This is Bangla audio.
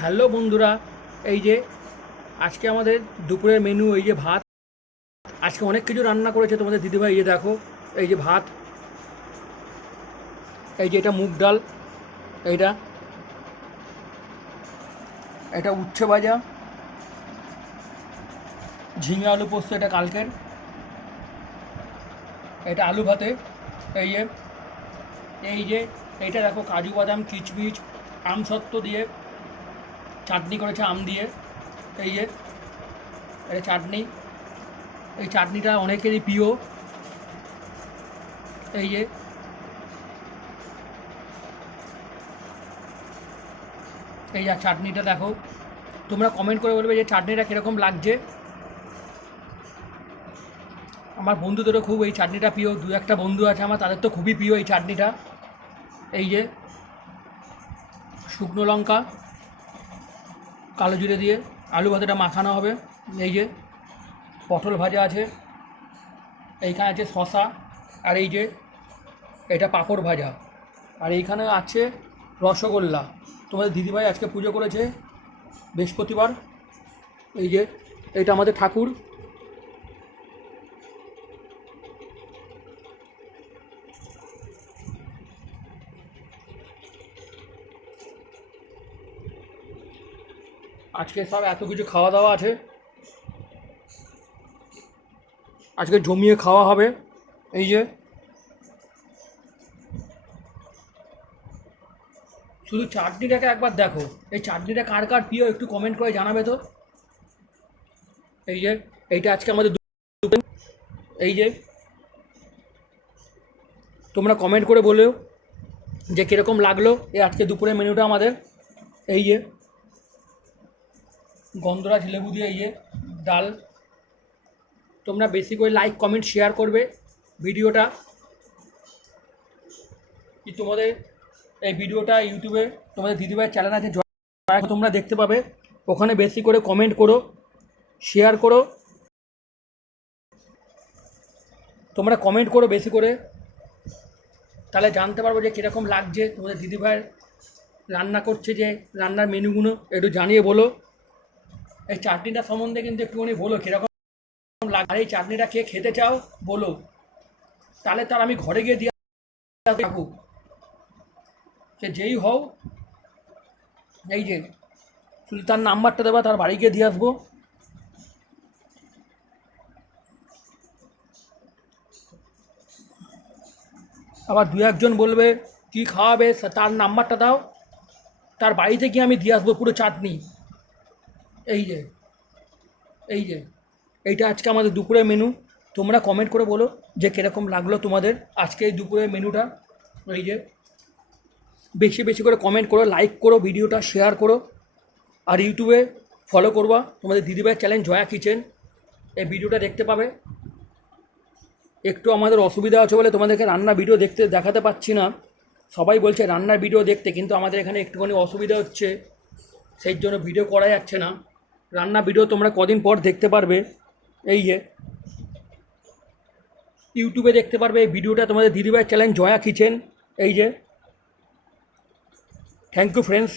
হ্যালো বন্ধুরা, এই যে আজকে আমাদের দুপুরের মেনু এই যে ভাত। আজকে অনেক কিছু রান্না করেছে তোমাদের দিদিভাই। এই যে দেখো, এই যে ভাত, এই যে এটা মুগ ডাল, এইটা এটা উচ্ছে ভাজা, ঝিঙে আলু পোস্ত এটা কালকের, এটা আলু ভাতে, এই যে এই যে এইটা দেখো কাজু বাদাম কিচমিচ আমসত্ত্ব দিয়ে চাটনি করেছে আম দিয়ে, এই যে এটা চাটনি। এই চাটনিটা অনেকেরই প্রিয়। এই যে এই যে চাটনিটা দেখো, তোমরা কমেন্ট করে বলবে যে চাটনিটা কীরকম লাগছে। আমার বন্ধুদেরও খুব এই চাটনিটা প্রিয়, দু একটা বন্ধু আছে আমার, তাদের তো খুবই প্রিয় এই চাটনিটা। এই যে শুকনো লঙ্কা কালো জিরে দিয়ে আলু ভাতেটা মাখানো হবে। এই যে পটল ভাজা আছে, এইখানে আছে শশা, আর এই যে এটা পাঁপড় ভাজা, আর এইখানে আছে রসগোল্লা। তোমাদের দিদিভাই আজকে পুজো করেছে বৃহস্পতিবার। এই যে এটা আমাদের ঠাকুর। আজকে সব এত কিছু খাওয়া দাওয়া আছে, আজকে জমিয়ে খাওয়া হবে। এই যে শুধু চাটনিটাকে একবার দেখো, এই চাটনিটা কার কার প্রিয় একটু কমেন্ট করে জানাবে তো। এই যে এইটা আজকে আমাদের এই যে তোমরা কমেন্ট করে বলেও যে কীরকম লাগলো এই আজকে দুপুরের মেনুটা আমাদের। এই যে গন্ধরাজ লেবু দিয়ে এই যে ডাল। তোমরা বেশি করে লাইক কমেন্ট শেয়ার করবে ভিডিওটা। কি তোমাদের এই ভিডিওটা ইউটিউবে তোমাদের দিদিভাইয়ের চ্যানেল আছে, তোমরা দেখতে পাবে, ওখানে বেশি করে কমেন্ট করো, শেয়ার করো। তোমরা কমেন্ট করো বেশি করে, তাহলে জানতে পারবো যে কীরকম লাগছে। তোমাদের দিদিভাইয়ের রান্না করছে যে রান্নার মেনুগুলো একটু জানিয়ে বলো। এই চাটনিটা সম্বন্ধে কিন্তু একটুখানি বলো কীরকম লাগে, আর এই চাটনিটা কে খেতে চাও বলো, তাহলে তার আমি ঘরে গিয়ে দিয়ে থাকুক, সে যেই হও। এই যে শুধু তার নাম্বারটা দেবা, তার বাড়ি গিয়ে দিয়ে আসবো। আবার দু একজন বলবে কী খাওয়াবে, তার নাম্বারটা দাও, তার বাড়িতে গিয়ে আমি দিয়ে আসবো পুরো চাটনি। এই যে এই যে এইটা আজকে আমাদের দুপুরের মেনু। তোমরা কমেন্ট করে বলো যে কীরকম লাগলো তোমাদের আজকে এই দুপুরের মেনুটা। এই যে বেশি বেশি করে কমেন্ট করো, লাইক করো, ভিডিওটা শেয়ার করো, আর ইউটিউবে ফলো করবা তোমাদের দিদিভাইয়ের চ্যানেল জয়া কিচেন। এই ভিডিওটা দেখতে পাবে। একটু আমাদের অসুবিধা আছে বলে তোমাদেরকে রান্নার ভিডিও দেখাতে পাচ্ছি না। সবাই বলছে রান্নার ভিডিও দেখতে, কিন্তু আমাদের এখানে একটুখানি অসুবিধা হচ্ছে, সেই জন্য ভিডিও করা যাচ্ছে না। রান্না ভিডিও তোমরা কদিন পর দেখতে পারবে। এই যে ইউটিউবে দেখতে পারবে এই ভিডিওটা তোমাদের দিদিভাইয়ের চ্যানেল জয়া কিচেন। এই যে থ্যাংক ইউ ফ্রেন্ডস।